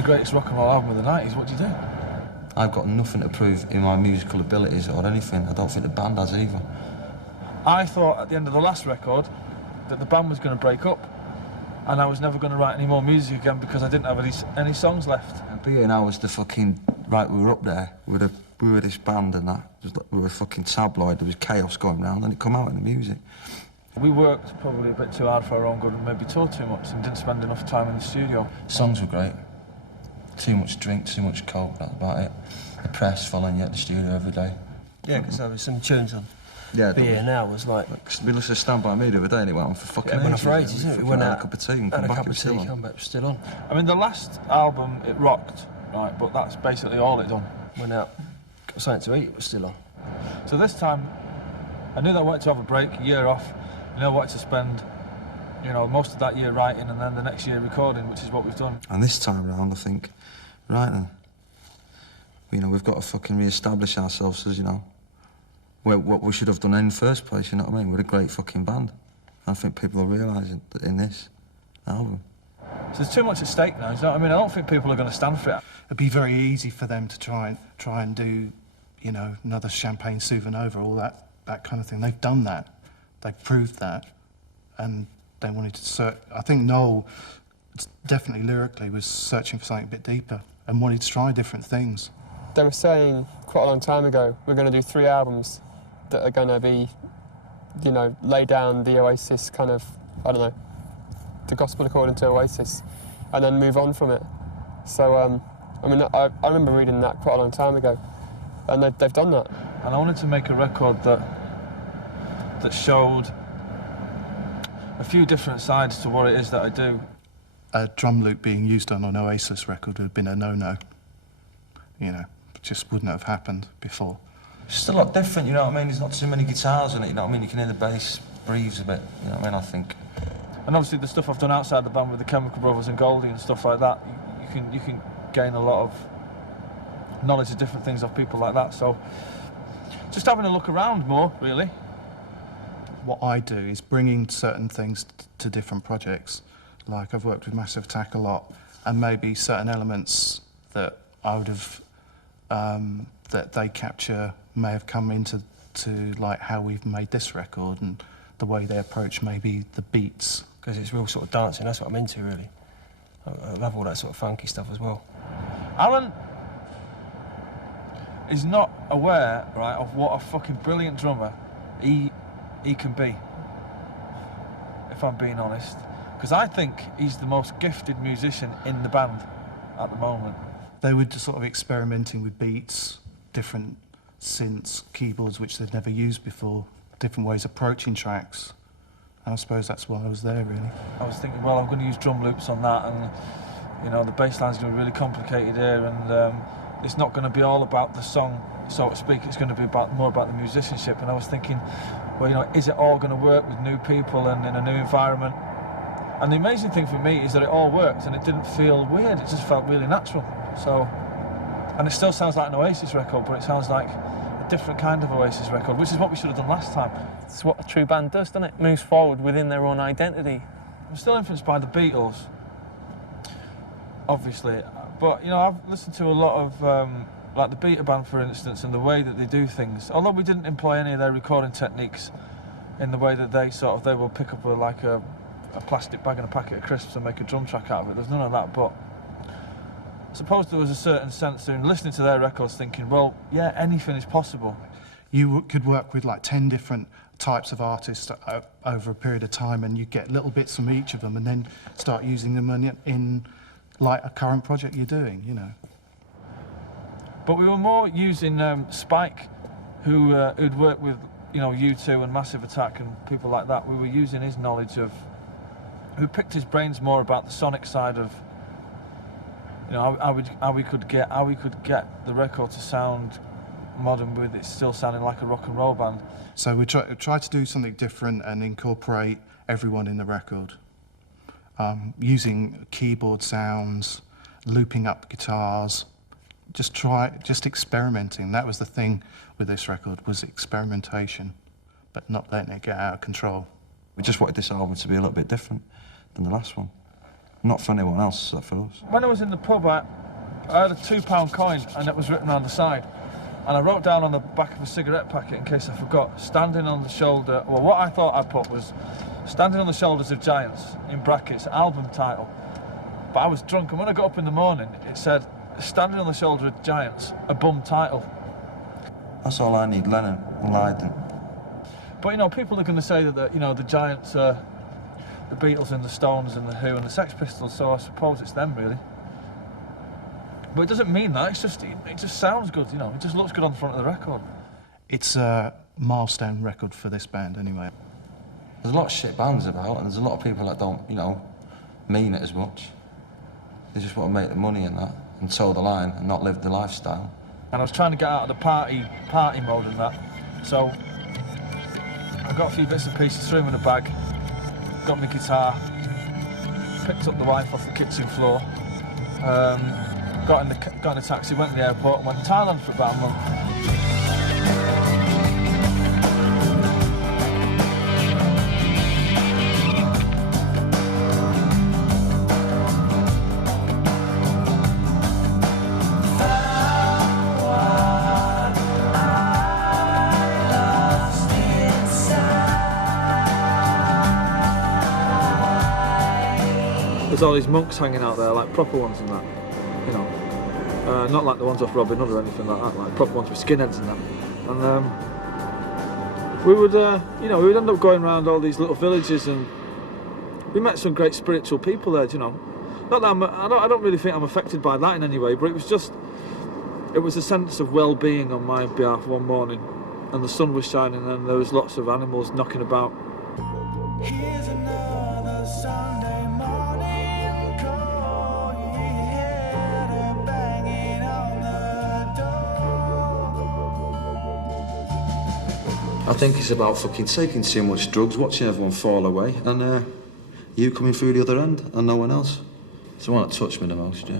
the greatest rock and roll album of the 90s, what do you do? I've got nothing to prove in my musical abilities or anything. I don't think the band has either. I thought at the end of the last record that the band was going to break up and I was never going to write any more music again because I didn't have any songs left. And being I was the fucking... Right, we were up there, we were this band and that. We were fucking tabloid, there was chaos going around and it come out in the music. We worked probably a bit too hard for our own good and maybe toured too much and didn't spend enough time in the studio. Songs were great. Too much drink, too much coke, that's about it. The press following you at the studio every day. Yeah, because there was some tunes on. Yeah, Be Here Now was like... We listened to Stand By Me the other day and it went on for fucking ages. It went on for ages, isn't it? We went out, had a cup of tea and come back, it was still on. Come back, still on. I mean, the last album, it rocked, right, but that's basically all it done. Went out, got something to eat, it was still on. So this time, I knew that I wanted to have a break, a year off. I knew I wanted to spend, you know, most of that year writing and then the next year recording, which is what we've done. And this time round, I think, right then, you know, we've got to fucking re-establish ourselves as, you know, what we should have done in the first place, you know what I mean? We're a great fucking band. I think people are realising that in this album. So there's too much at stake now, you know what I mean? I don't think people are going to stand for it. It'd be very easy for them to try and do, you know, another Champagne Supernova, all that kind of thing. They've done that. They've proved that. And they wanted to search. I think Noel, definitely lyrically, was searching for something a bit deeper and wanted to try different things. They were saying quite a long time ago, we're going to do 3 albums that are going to be, you know, lay down the Oasis kind of, I don't know, the gospel according to Oasis, and then move on from it. So, I mean, I remember reading that quite a long time ago, and they've done that. And I wanted to make a record that showed a few different sides to what it is that I do. A drum loop being used on an Oasis record would have been a no-no. You know, it just wouldn't have happened before. It's just a lot different, you know what I mean? There's not too many guitars in it, you know what I mean? You can hear the bass breathes a bit, you know what I mean, I think. And obviously the stuff I've done outside the band with the Chemical Brothers and Goldie and stuff like that, you can gain a lot of knowledge of different things off people like that, so just having a look around more, really. What I do is bringing certain things to different projects. Like I've worked with Massive Attack a lot, and maybe certain elements that I would have, that they capture may have come into like how we've made this record and the way they approach maybe the beats. Because it's real sort of dancing, that's what I'm into really. I love all that sort of funky stuff as well. Alan is not aware, right, of what a fucking brilliant drummer he can be, if I'm being honest. Because I think he's the most gifted musician in the band at the moment. They were just sort of experimenting with beats, different synths, keyboards which they'd never used before, different ways of approaching tracks. And I suppose that's why I was there, really. I was thinking, well, I'm going to use drum loops on that, and, you know, the bass line's going to be really complicated here, and it's not going to be all about the song, so to speak. It's going to be more about the musicianship. And I was thinking, well, you know, is it all going to work with new people and in a new environment? And the amazing thing for me is that it all worked, and it didn't feel weird. It just felt really natural. So, and it still sounds like an Oasis record, but it sounds like a different kind of Oasis record, which is what we should have done last time. It's what a true band does, doesn't it? Moves forward within their own identity. I'm still influenced by the Beatles, obviously, but, you know, I've listened to a lot of, like the Beta Band, for instance, and the way that they do things. Although we didn't employ any of their recording techniques in the way that they will pick up a plastic bag and a packet of crisps and make a drum track out of it. There's none of that, but I suppose there was a certain sense in listening to their records thinking, well, yeah, anything is possible. You could work with like 10 different types of artists over a period of time, and you get little bits from each of them and then start using them in like a current project you're doing, you know. But we were more using Spike, who'd worked with, you know, U2 and Massive Attack and people like that. We were using his knowledge of, who picked his brains more about the sonic side of, you know, how we could get the record to sound modern with it still sounding like a rock and roll band. So we try to do something different and incorporate everyone in the record, using keyboard sounds, looping up guitars, just experimenting. That was the thing with this record, was experimentation, but not letting it get out of control. We just wanted this album to be a little bit different than the last one. Not for anyone else, for us. When I was in the pub, I had a £2 coin and it was written around the side. And I wrote down on the back of a cigarette packet, in case I forgot, standing on the shoulder, well, what I thought I put was standing on the shoulders of giants, in brackets, album title. But I was drunk, and when I got up in the morning, it said, standing on the shoulder of giants, a bum title. That's all I need, Lennon and Lydon. But, you know, people are going to say that, the giants are the Beatles and the Stones and the Who and the Sex Pistols, so I suppose it's them, really. But it doesn't mean that, it just sounds good, it just looks good on the front of the record. It's a milestone record for this band, anyway. There's a lot of shit bands about, and there's a lot of people that don't, mean it as much. They just want to make the money and that, and toe the line, and not live the lifestyle. And I was trying to get out of the party mode and that, so I got a few bits and pieces, threw them in a bag, got my guitar, picked up the wife off the kitchen floor, got in a taxi, went to the airport, and went to Thailand for about a month. There's all these monks hanging out there, like proper ones and that, not like the ones off Robin Hood or anything like that, like proper ones with skinheads and that. And we would end up going around all these little villages, and we met some great spiritual people there. Not that I don't really think I'm affected by that in any way, but it was a sense of well-being on my behalf one morning, and the sun was shining, and there was lots of animals knocking about. Here's another Sunday morning call. You hear the banging on the door. I think it's about fucking taking too much drugs, watching everyone fall away, and you coming through the other end, and no one else. It's the one that touched me the most, yeah.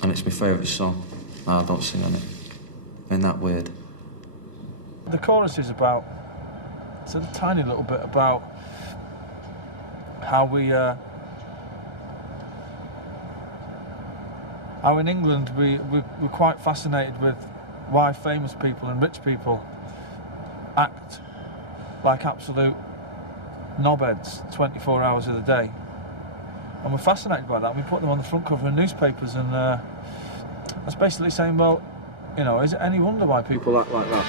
And it's my favourite song. I don't sing on it. Ain't that weird? The chorus is about, it's a tiny little bit about how how in England we're quite fascinated with why famous people and rich people act like absolute knobheads 24 hours of the day. And we're fascinated by that, and we put them on the front cover of newspapers, and that's basically saying, well, is it any wonder why people act like that?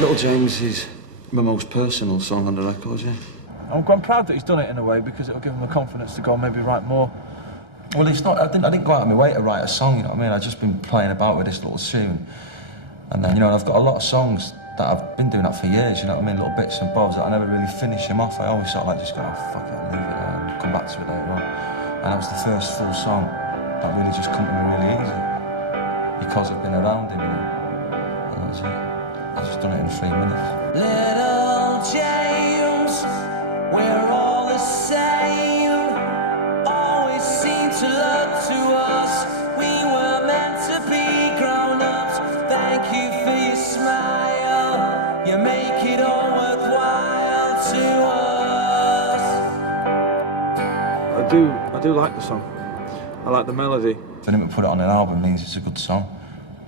Little James is my most personal song on the record, yeah. I'm proud that he's done it in a way, because it'll give him the confidence to go and maybe write more. Well, it's not. I didn't go out of my way to write a song. You know what I mean? I've just been playing about with this little tune, and then I've got a lot of songs that I've been doing that for years. You know what I mean? Little bits and bobs that I never really finish them off. I always sort of like just go, oh, fuck it, I'll leave it there and come back to it later on. And that was the first full song that really just come to me really easy because I've been around him. And that was it. I've just done it in 3 minutes. Little James, we're all the same. Always seem to look to us. We were meant to be grown-ups. Thank you for your smile. You make it all worthwhile to us. I do like the song. I like the melody. For him to put it on an album means it's a good song.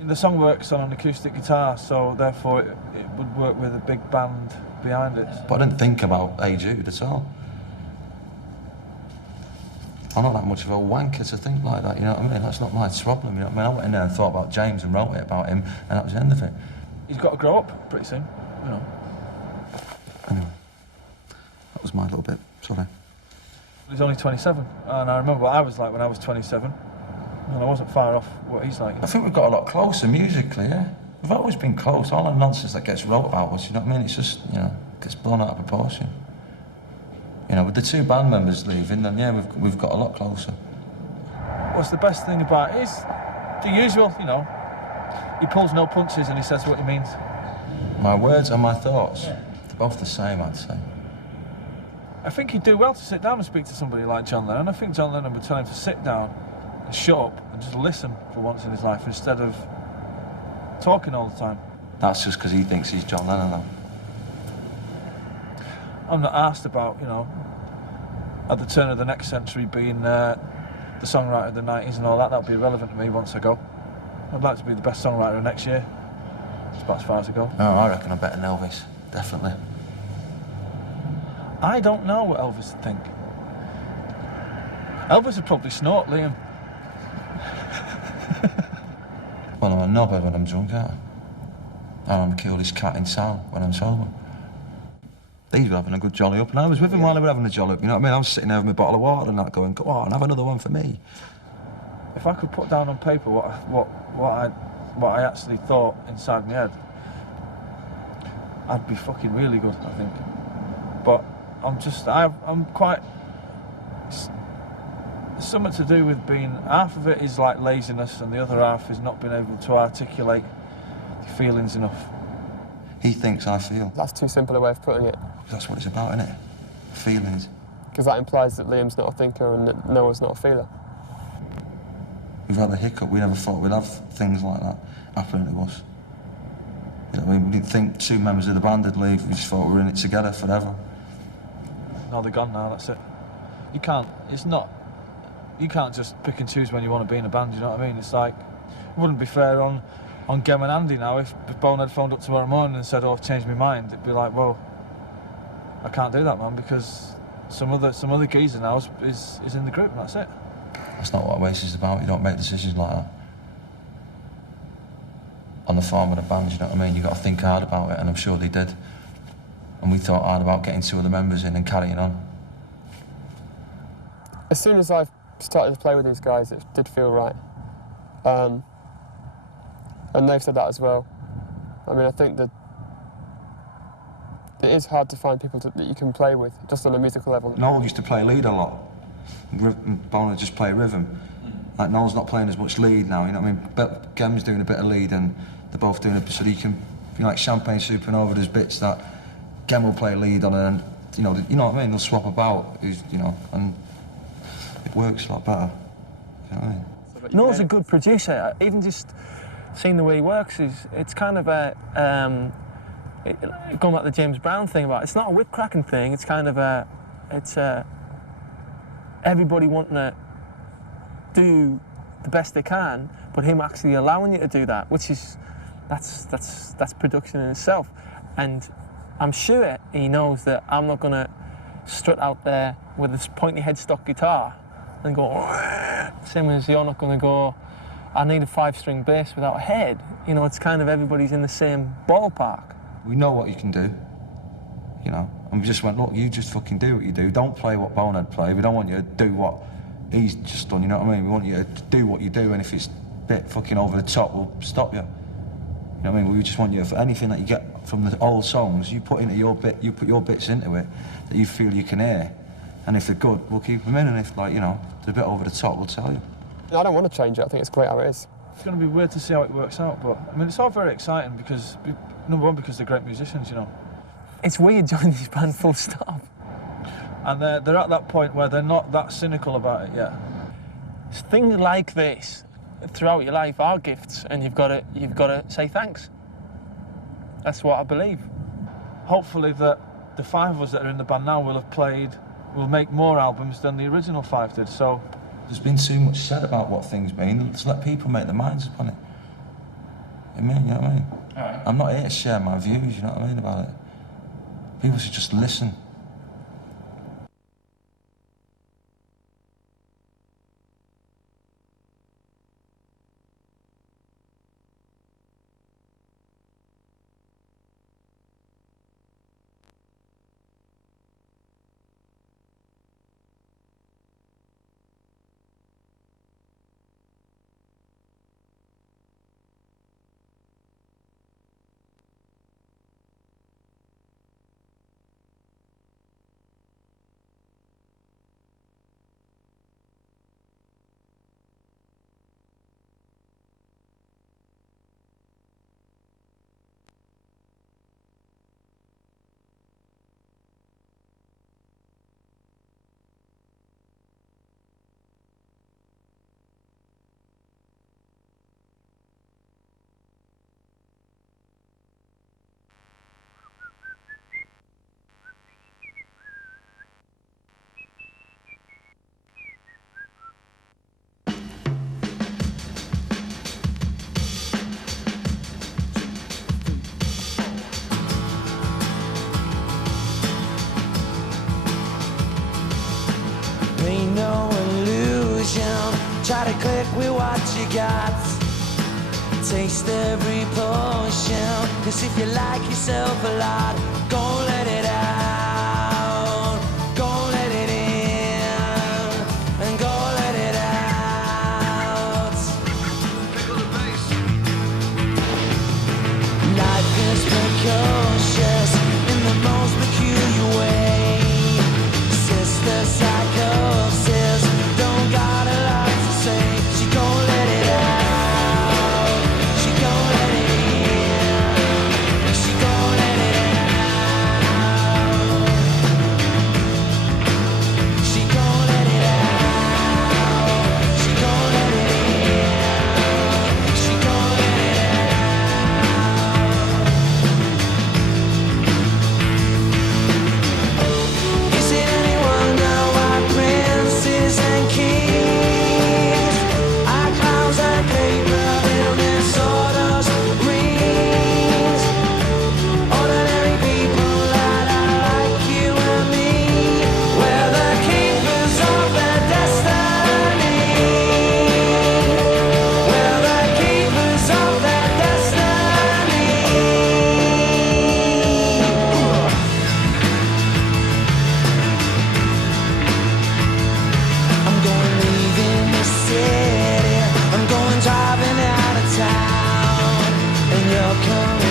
The song works on an acoustic guitar, so therefore it would work with a big band behind it. But I didn't think about Hey Jude at all. I'm not that much of a wanker to think like that, you know what I mean? That's not my problem, you know what I mean? I went in there and thought about James and wrote it about him, and that was the end of it. He's got to grow up pretty soon, Anyway, that was my little bit, sorry. He's only 27, and I remember what I was like when I was 27. And I wasn't far off what he's like. I think we've got a lot closer musically, yeah? We've always been close. All the nonsense that gets wrote about us, you know what I mean? It's just, gets blown out of proportion. With the 2 band members leaving, then yeah, we've got a lot closer. what's the best thing about it is the usual, you know. He pulls no punches and he says what he means. My words and my thoughts, they're both the same, I'd say. I think he'd do well to sit down and speak to somebody like John Lennon. I think John Lennon would tell him to sit down and shut up and just listen for once in his life instead of talking all the time. That's just because he thinks he's John Lennon, though. I'm not asked about, you know, at the turn of the next century being the songwriter of the 90s and all that. That'll be irrelevant to me once I go. I'd like to be the best songwriter of next year. That's about as far as I go. Oh, I reckon I'm better than Elvis, definitely. I don't know what Elvis would think. Elvis would probably snort, Liam. Well, I'm a knobhead when I'm drunk, aren't I? And I'm the coolest cat in town when I'm sober. These were having a good jolly up, and I was with him while they were having a jolly up, you know what I mean? I was sitting there with my bottle of water and that going, go on, have another one for me. If I could put down on paper what I actually thought inside my head, I'd be fucking really good, I think. But I'm quite... It's something to do with being... Half of it is like laziness and the other half is not being able to articulate your feelings enough. He thinks I feel. That's too simple a way of putting it. That's what it's about, isn't it? Feelings. Because that implies that Liam's not a thinker and that Noah's not a feeler. We've had a hiccup. We never thought we'd have things like that happening to us. You know what I mean? We didn't think two members of the band would leave. We just thought we were in it together forever. No, they're gone now, that's it. You can't just pick and choose when you want to be in a band, you know what I mean? It's like, it wouldn't be fair on Gem and Andy now. If Bonehead phoned up tomorrow morning and said, oh, I've changed my mind, it'd be like, well, I can't do that, man, because some other geezer now is in the group, and that's it. That's not what Oasis is about. You don't make decisions like that. On the form of the band, you know what I mean? You've got to think hard about it, and I'm sure they did. And we thought hard about getting two of the members in and carrying on. As soon as I started to play with these guys, it did feel right. And they've said that as well. I mean, I think that it is hard to find people that you can play with, just on a musical level. Noel used to play lead a lot. Bonehead just play rhythm. Like, Noel's not playing as much lead now, you know what I mean? But Gem's doing a bit of lead and they're both doing it so he can, you know, like Champagne Supernova, there's bits that Gem will play lead on and, you know what I mean? They'll swap about, you know, and it works a lot better. You know what I mean? Noel's a good producer. Even just seeing the way he works it's kind of a going back to the James Brown thing about it's not a whip cracking thing. It's kind of everybody wanting to do the best they can, but him actually allowing you to do that, which is that's production in itself. And I'm sure he knows that I'm not going to strut out there with this pointy headstock guitar and go, same as you're not going to go, I need a 5-string bass without a head. You know, it's kind of everybody's in the same ballpark. We know what you can do, you know, and we just went, look, you just fucking do what you do. Don't play what Bonehead play. We don't want you to do what he's just done, you know what I mean? We want you to do what you do, and if it's a bit fucking over the top, we'll stop you. You know what I mean? We just want you, for anything that you get from the old songs, you put into your bit, you put your bits into it that you feel you can hear, and if they're good, we'll keep them in, and if, like, you know, they're a bit over the top, we'll tell you. I don't want to change it. I think it's great how it is. It's going to be weird to see how it works out, but I mean, it's all very exciting because, number one, because they're great musicians, you know. It's weird joining this band full stop. And they're at that point where they're not that cynical about it yet. Things like this throughout your life are gifts, and you've got to say thanks. That's what I believe. Hopefully that the 5 of us that are in the band now will make more albums than the original 5 did, so... There's been too much said about what things mean. Let's let people make their minds up on it. You know what I mean? Right. I'm not here to share my views, you know what I mean, about it. People should just listen. gotta click with what you got. Taste every potion, 'cause if you like yourself a lot, go let it out, go let it in, and go let it out. Life is precocious in the most peculiar way. Sister psychosis don't got a lot to say. She gon' let it out, she gon' let it in, she gon' let it out, she gon' let it out, she gon' let it in, she gon' let it out. Is it any wonder why princes and kings are clowns and paper building sawdust rings? Ordinary people that are like you and me, we're the keepers of their destiny. We're the keepers of their destiny. I'm going leaving the city, I'm going driving out of town, and you're coming